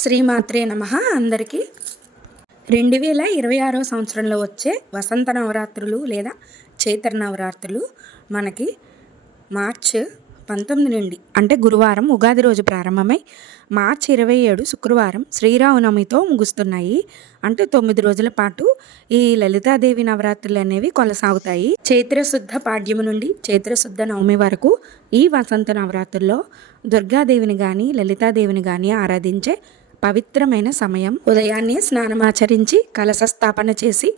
శ్రీమాత్రే నమః. అందరికీ 2026 సంవత్సరంలో వచ్చే వసంత నవరాత్రులు లేదా చైత్ర నవరాత్రులు మనకి మార్చి 19 నుండి అంటే గురువారం ఉగాది రోజు ప్రారంభమై మార్చి 27 శుక్రవారం శ్రీరామనవమితో ముగుస్తున్నాయి. అంటే 9 రోజుల పాటు ఈ లలితాదేవి నవరాత్రులు అనేవి కొనసాగుతాయి. చైత్రశుద్ధ పాడ్యము నుండి చైత్రశుద్ధ నవమి వరకు ఈ వసంత నవరాత్రుల్లో దుర్గాదేవిని కానీ లలితాదేవిని కానీ ఆరాధించే పవిత్రమైన సమయం. ఉదయాన్నే స్నానమాచరించి కలశ స్థాపన చేసి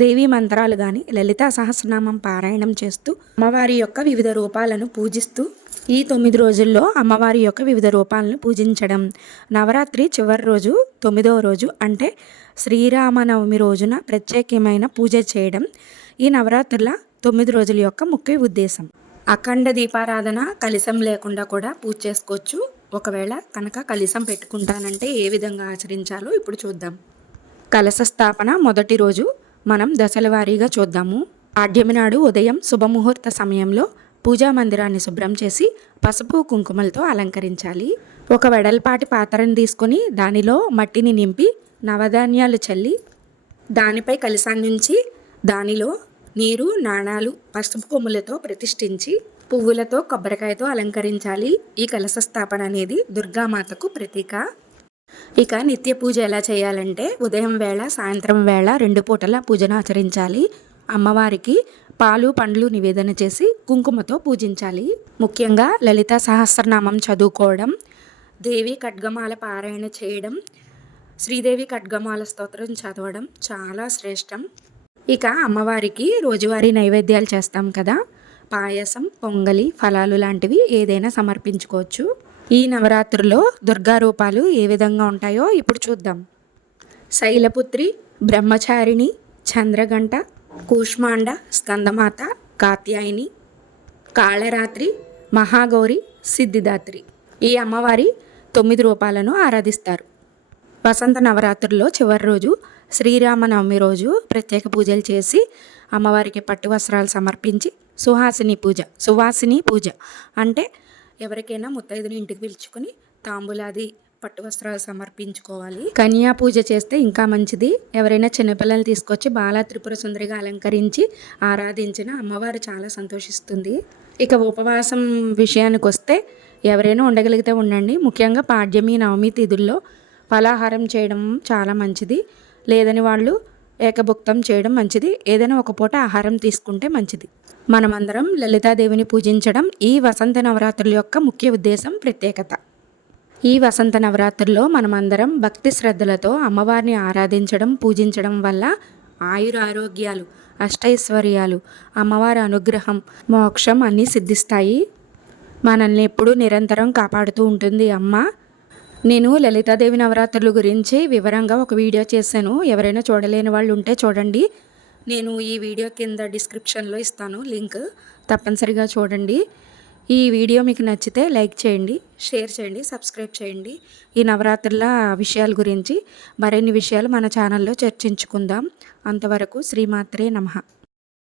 దేవీ మంత్రాలు కానీ లలితా సహస్రనామం పారాయణం చేస్తూ అమ్మవారి యొక్క వివిధ రూపాలను పూజిస్తూ ఈ 9 రోజుల్లో అమ్మవారి యొక్క వివిధ రూపాలను పూజించడం. నవరాత్రి చివరి రోజు 9వ రోజు అంటే శ్రీరామనవమి రోజున ప్రత్యేకమైన పూజ చేయడం ఈ నవరాత్రుల 9 రోజుల యొక్క ముఖ్య ఉద్దేశం. అఖండ దీపారాధన కలశం లేకుండా కూడా పూజ చేసుకోవచ్చు. ఒకవేళ కనుక కలశం పెట్టుకుంటానంటే ఏ విధంగా ఆచరించాలో ఇప్పుడు చూద్దాం. కలశ స్థాపన మొదటి రోజు మనం దశల వారీగా చూద్దాము. పాడ్యమి నాడు ఉదయం శుభముహూర్త సమయంలో పూజా మందిరాన్ని శుభ్రం చేసి పసుపు కుంకుమలతో అలంకరించాలి. ఒక వెడల్పాటి పాత్రను తీసుకొని దానిలో మట్టిని నింపి నవధాన్యాలు చల్లి దానిపై కలశాన్నించి దానిలో నీరు నాణాలు పసుపు కొమ్ములతో ప్రతిష్ఠించి పువ్వులతో కొబ్బరికాయతో అలంకరించాలి. ఈ కలశ స్థాపన అనేది దుర్గామాతకు ప్రతీక. ఇక నిత్య పూజ ఎలా చేయాలంటే ఉదయం వేళ సాయంత్రం వేళ 2 పూటల పూజను ఆచరించాలి. అమ్మవారికి పాలు పండ్లు నివేదన చేసి కుంకుమతో పూజించాలి. ముఖ్యంగా లలితా సహస్రనామం చదువుకోవడం, దేవి ఖడ్గమాల పారాయణ చేయడం, శ్రీదేవి ఖడ్గమాల స్తోత్రం చదవడం చాలా శ్రేష్టం. ఇక అమ్మవారికి రోజువారీ నైవేద్యాలు చేస్తాం కదా, పాయసం పొంగలి ఫలాలు లాంటివి ఏదైనా సమర్పించుకోవచ్చు. ఈ నవరాత్రుల్లో దుర్గా రూపాలు ఏ విధంగా ఉంటాయో ఇప్పుడు చూద్దాం. శైలపుత్రి, బ్రహ్మచారిణి, చంద్రగంట, కూష్మాండ, స్కందమాత, కాత్యాయని, కాళరాత్రి, మహాగౌరి, సిద్ధిదాత్రి ఈ అమ్మవారి 9 రూపాలను ఆరాధిస్తారు. వసంత నవరాత్రుల్లో చివరి రోజు శ్రీరామనవమి రోజు ప్రత్యేక పూజలు చేసి అమ్మవారికి పట్టు వస్త్రాలు సమర్పించి సువాసిని పూజ అంటే ఎవరికైనా ముత్తైదుని ఇంటికి పిలుచుకొని తాంబూలాది పట్టు వస్త్రాలు సమర్పించుకోవాలి. కన్యా పూజ చేస్తే ఇంకా మంచిది. ఎవరైనా చిన్నపిల్లలు తీసుకొచ్చి బాలా త్రిపుర సుందరిగా అలంకరించి ఆరాధించిన అమ్మవారు చాలా సంతోషిస్తుంది. ఇక ఉపవాసం విషయానికి వస్తే ఎవరైనా ఉండగలిగితే ఉండండి. ముఖ్యంగా పాడ్యమి నవమి తిథుల్లో ఫలాహారం చేయడం చాలా మంచిది. లేదని వాళ్ళు ఏకభుక్తం చేయడం మంచిది. ఏదైనా ఒక పూట ఆహారం తీసుకుంటే మంచిది. మనమందరం లలితాదేవిని పూజించడం ఈ వసంత నవరాత్రుల యొక్క ముఖ్య ఉద్దేశం, ప్రత్యేకత. ఈ వసంత నవరాత్రుల్లో మనమందరం భక్తి శ్రద్ధలతో అమ్మవారిని ఆరాధించడం పూజించడం వల్ల ఆయురారోగ్యాలు అష్టైశ్వర్యాలు అమ్మవారి అనుగ్రహం మోక్షం అన్నీ సిద్ధిస్తాయి. మనల్ని ఎప్పుడూ నిరంతరం కాపాడుతూ ఉంటుంది అమ్మ. నేను లలితాదేవి నవరాత్రుల గురించి వివరంగా ఒక వీడియో చేశాను. ఎవరైనా చూడలేని వాళ్ళు ఉంటే చూడండి. నేను ఈ వీడియో కింద డిస్క్రిప్షన్లో ఇస్తాను లింక్, తప్పనిసరిగా చూడండి. ఈ వీడియో మీకు నచ్చితే లైక్ చేయండి, షేర్ చేయండి, సబ్స్క్రైబ్ చేయండి. ఈ నవరాత్రుల విషయాల గురించి మరిన్ని విషయాలు మన ఛానల్లో చర్చించుకుందాం. అంతవరకు శ్రీమాత్రే నమః.